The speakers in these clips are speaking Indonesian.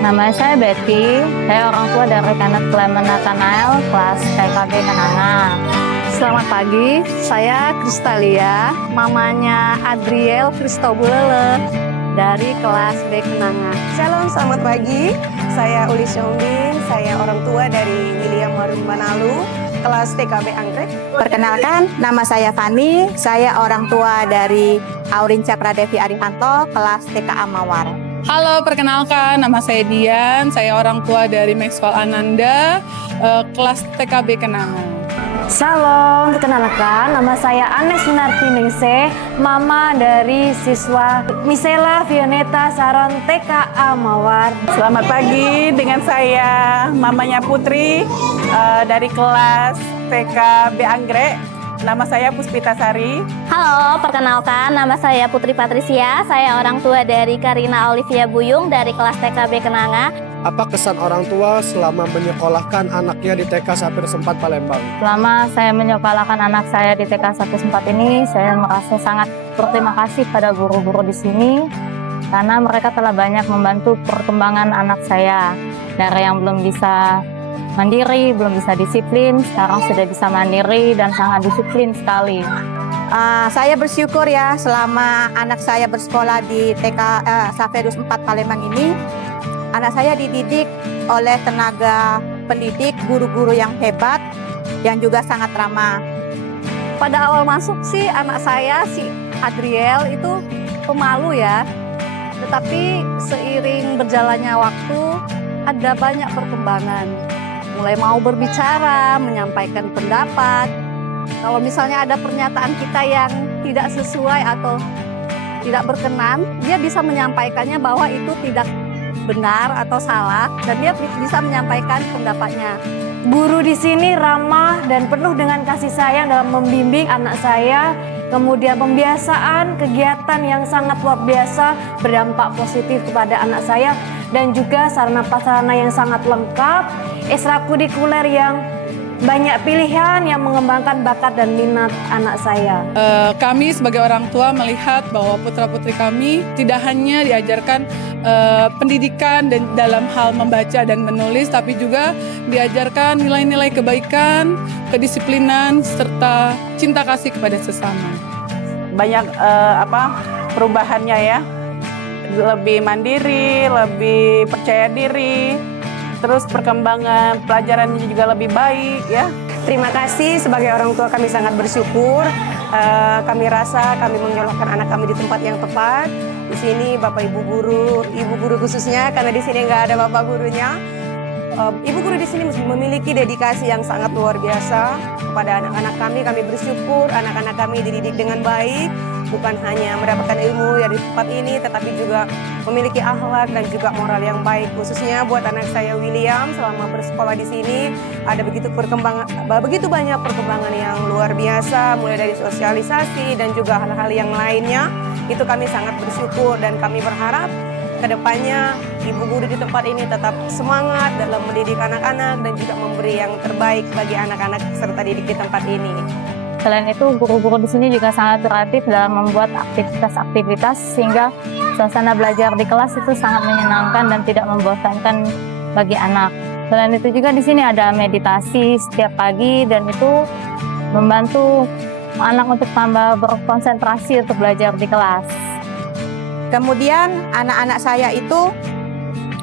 Nama saya Betty, saya orang tua dari Kenneth Clement Nathanael, kelas TKB Kenanga. Selamat pagi, saya Kristalia, mamanya Adriel Kristobulele dari kelas B Kenanga. Shalom, selamat pagi. Saya Uli Siombing, saya orang tua dari William Marun Manalu, kelas TKB Anggrek. Perkenalkan, nama saya Fani, saya orang tua dari Aurin Cakradevi Arihanto, kelas TKA Mawar. Halo, perkenalkan, nama saya Dian, saya orang tua dari Maxwell Ananda, kelas TKB Kenanga. Shalom, perkenalkan, nama saya Anes Nartiningse, mama dari siswa Misela Vioneta Saron TKA Mawar. Selamat pagi, dengan saya mamanya Putri dari kelas TKB Anggrek. Nama saya Puspita Sari. Halo, perkenalkan, nama saya Putri Patricia. Saya orang tua dari Karina Olivia Buyung dari kelas TKB Kenanga. Apa kesan orang tua selama menyekolahkan anaknya di TK Sapir Sempat Palembang? Selama saya menyekolahkan anak saya di TK 14 ini, saya merasa sangat berterima kasih pada guru-guru di sini karena mereka telah banyak membantu perkembangan anak saya. Dari yang belum bisa mandiri, belum bisa disiplin, sekarang sudah bisa mandiri dan sangat disiplin sekali. Saya bersyukur ya selama anak saya bersekolah di TK Sapirus 4 Palembang ini, anak saya dididik oleh tenaga pendidik, guru-guru yang hebat, yang juga sangat ramah. Pada awal masuk sih anak saya, si Adriel itu pemalu ya. Tetapi seiring berjalannya waktu, ada banyak perkembangan. Mulai mau berbicara, menyampaikan pendapat. Kalau misalnya ada pernyataan kita yang tidak sesuai atau tidak berkenan, dia bisa menyampaikannya bahwa itu tidak benar atau salah, dan dia bisa menyampaikan pendapatnya. Guru di sini ramah dan penuh dengan kasih sayang dalam membimbing anak saya. Kemudian pembiasaan kegiatan yang sangat luar biasa berdampak positif kepada anak saya, dan juga sarana prasarana yang sangat lengkap, ekstrakurikuler yang banyak pilihan yang mengembangkan bakat dan minat anak saya. Kami sebagai orang tua melihat bahwa putra-putri kami tidak hanya diajarkan pendidikan dan dalam hal membaca dan menulis, tapi juga diajarkan nilai-nilai kebaikan, kedisiplinan, serta cinta kasih kepada sesama. Banyak perubahannya ya, lebih mandiri, lebih percaya diri, terus perkembangan pelajarannya juga lebih baik ya. Terima kasih, sebagai orang tua kami sangat bersyukur. Kami rasa kami menyekolahkan anak kami di tempat yang tepat. Di sini Bapak Ibu guru khususnya, karena di sini nggak ada Bapak gurunya. Ibu guru di sini memiliki dedikasi yang sangat luar biasa kepada anak-anak kami. Kami bersyukur anak-anak kami dididik dengan baik, bukan hanya mendapatkan ilmu dari tempat ini, tetapi juga memiliki akhlak dan juga moral yang baik. Khususnya buat anak saya William, selama bersekolah di sini ada begitu banyak perkembangan yang luar biasa, mulai dari sosialisasi dan juga hal-hal yang lainnya. Itu kami sangat bersyukur, dan kami berharap kedepannya ibu guru di tempat ini tetap semangat dalam mendidik anak-anak dan juga memberi yang terbaik bagi anak-anak serta didik di tempat ini. Selain itu, guru-guru di sini juga sangat kreatif dalam membuat aktivitas-aktivitas sehingga suasana belajar di kelas itu sangat menyenangkan dan tidak membosankan bagi anak. Selain itu juga di sini ada meditasi setiap pagi, dan itu membantu anak untuk tambah berkonsentrasi untuk belajar di kelas. Kemudian anak-anak saya itu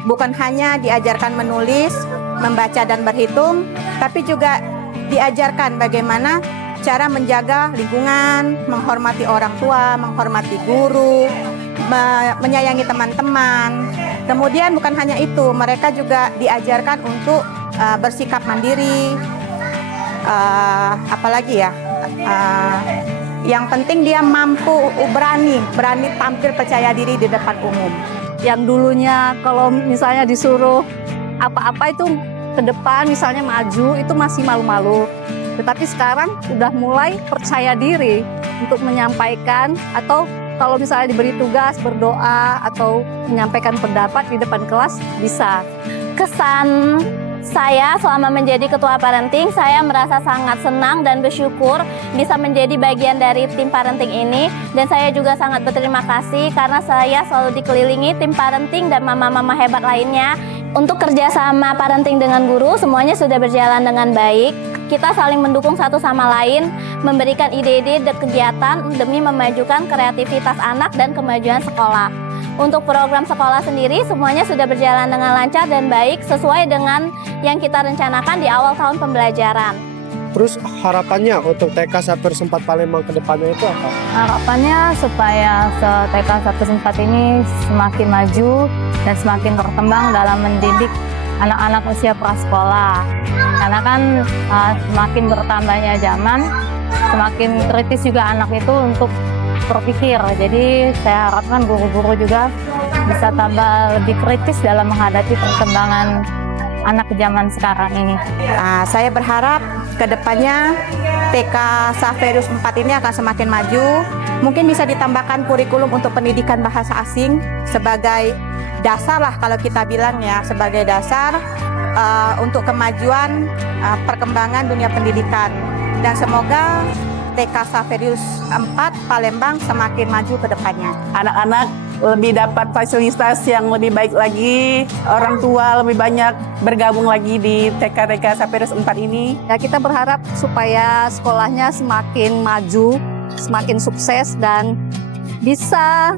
bukan hanya diajarkan menulis, membaca dan berhitung, tapi juga diajarkan bagaimana cara menjaga lingkungan, menghormati orang tua, menghormati guru, menyayangi teman-teman. Kemudian bukan hanya itu, mereka juga diajarkan untuk bersikap mandiri, apalagi ya, yang penting dia mampu berani tampil percaya diri di depan umum. Yang dulunya kalau misalnya disuruh apa-apa itu ke depan, misalnya maju, itu masih malu-malu. Tetapi sekarang udah mulai percaya diri untuk menyampaikan, atau kalau misalnya diberi tugas berdoa atau menyampaikan pendapat di depan kelas bisa. Kesan saya selama menjadi ketua parenting, saya merasa sangat senang dan bersyukur bisa menjadi bagian dari tim parenting ini. Dan saya juga sangat berterima kasih karena saya selalu dikelilingi tim parenting dan mama-mama hebat lainnya. Untuk kerjasama parenting dengan guru, semuanya sudah berjalan dengan baik. Kita saling mendukung satu sama lain, memberikan ide-ide dan kegiatan demi memajukan kreativitas anak dan kemajuan sekolah. Untuk program sekolah sendiri, semuanya sudah berjalan dengan lancar dan baik sesuai dengan yang kita rencanakan di awal tahun pembelajaran. Terus harapannya untuk TK sampai 4 Palembang ke depannya itu apa? Harapannya supaya TK 1-4 ini semakin maju dan semakin berkembang dalam mendidik anak-anak usia prasekolah. Karena kan semakin bertambahnya zaman, semakin kritis juga anak itu untuk berpikir. Jadi saya harapkan guru-guru juga bisa tambah lebih kritis dalam menghadapi perkembangan anak zaman sekarang ini. Saya berharap kedepannya TK Xaverius 4 ini akan semakin maju. Mungkin bisa ditambahkan kurikulum untuk pendidikan bahasa asing sebagai dasar lah kalau kita bilang ya, sebagai dasar untuk kemajuan perkembangan dunia pendidikan. Dan semoga TK Xaverius 4 Palembang semakin maju ke depannya. Anak-anak lebih dapat fasilitas yang lebih baik lagi, orang tua lebih banyak bergabung lagi di TK Xaverius 4 ini. Ya, kita berharap supaya sekolahnya semakin maju, semakin sukses dan bisa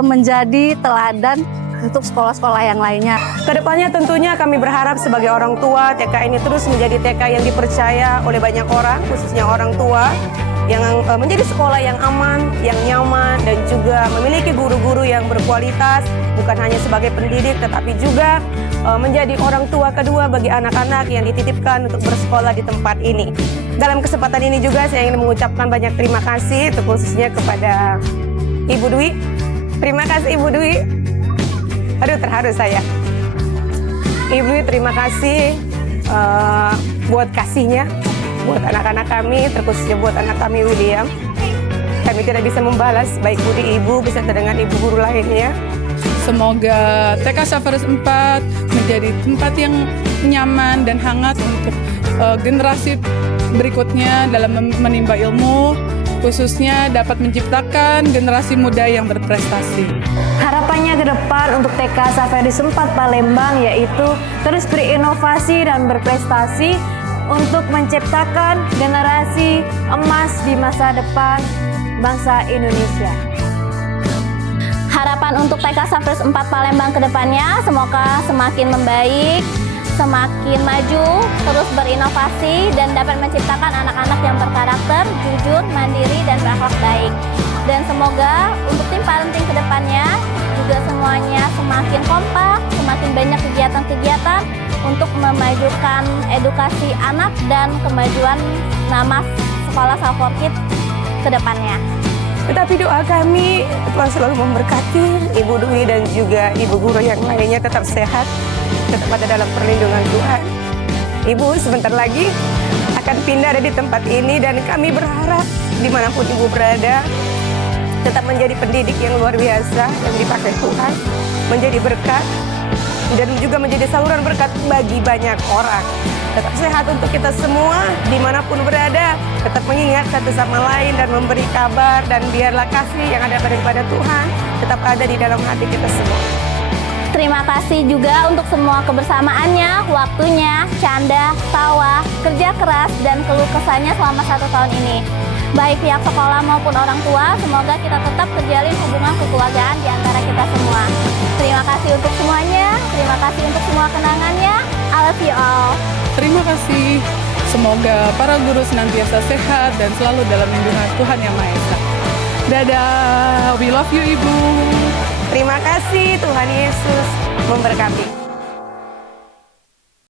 menjadi teladan untuk sekolah-sekolah yang lainnya. Kedepannya tentunya kami berharap sebagai orang tua TK ini terus menjadi TK yang dipercaya oleh banyak orang, khususnya orang tua, yang menjadi sekolah yang aman, yang nyaman, dan juga memiliki guru-guru yang berkualitas, bukan hanya sebagai pendidik, tetapi juga menjadi orang tua kedua bagi anak-anak yang dititipkan untuk bersekolah di tempat ini. Dalam kesempatan ini juga saya ingin mengucapkan banyak terima kasih, khususnya kepada Ibu Dwi. Terima kasih Ibu Dwi. Aduh, terharu saya. Ibu Dwi, terima kasih buat kasihnya, buat anak-anak kami, terkhususnya buat anak kami William. Kami tidak bisa membalas baik budi ibu beserta dengan ibu guru lainnya. Semoga TK Xaverius 4 menjadi tempat yang nyaman dan hangat untuk generasi berikutnya dalam menimba ilmu, khususnya dapat menciptakan generasi muda yang berprestasi. Harapannya ke depan untuk TK Xaverius 4 Palembang yaitu terus berinovasi dan berprestasi untuk menciptakan generasi emas di masa depan bangsa Indonesia. Harapan untuk TK Xaverius 4 Palembang ke depannya semoga semakin membaik, semakin maju, terus berinovasi, dan dapat menciptakan anak-anak yang berkarakter, jujur, mandiri, dan berakhlak baik. Dan semoga untuk tim parenting ke depannya juga semuanya semakin kompak, semakin banyak kegiatan-kegiatan untuk memajukan edukasi anak dan kemajuan nama sekolah Salvo Kids ke depannya. Tetapi doa kami Tuhan selalu memberkati Ibu Dwi dan juga Ibu guru yang lainnya tetap sehat, tetap ada dalam perlindungan Tuhan. Ibu sebentar lagi akan pindah dari tempat ini dan kami berharap dimanapun Ibu berada tetap menjadi pendidik yang luar biasa yang dipakai Tuhan, menjadi berkat dan juga menjadi saluran berkat bagi banyak orang. Tetap sehat untuk kita semua dimanapun berada, tetap mengingat satu sama lain dan memberi kabar, dan biarlah kasih yang ada daripada Tuhan tetap ada di dalam hati kita semua. Terima kasih juga untuk semua kebersamaannya, waktunya, canda, tawa, kerja keras, dan keluh kesahnya selama 1 tahun ini. Baik pihak sekolah maupun orang tua, semoga kita tetap terjalin hubungan kekeluargaan di antara kita semua. Terima kasih untuk semuanya, terima kasih untuk semua kenangannya. I love you all. Terima kasih. Semoga para guru senantiasa sehat dan selalu dalam lindungan Tuhan Yang Maha Esa. Dadah, we love you Ibu. Terima kasih, Tuhan Yesus memberkati.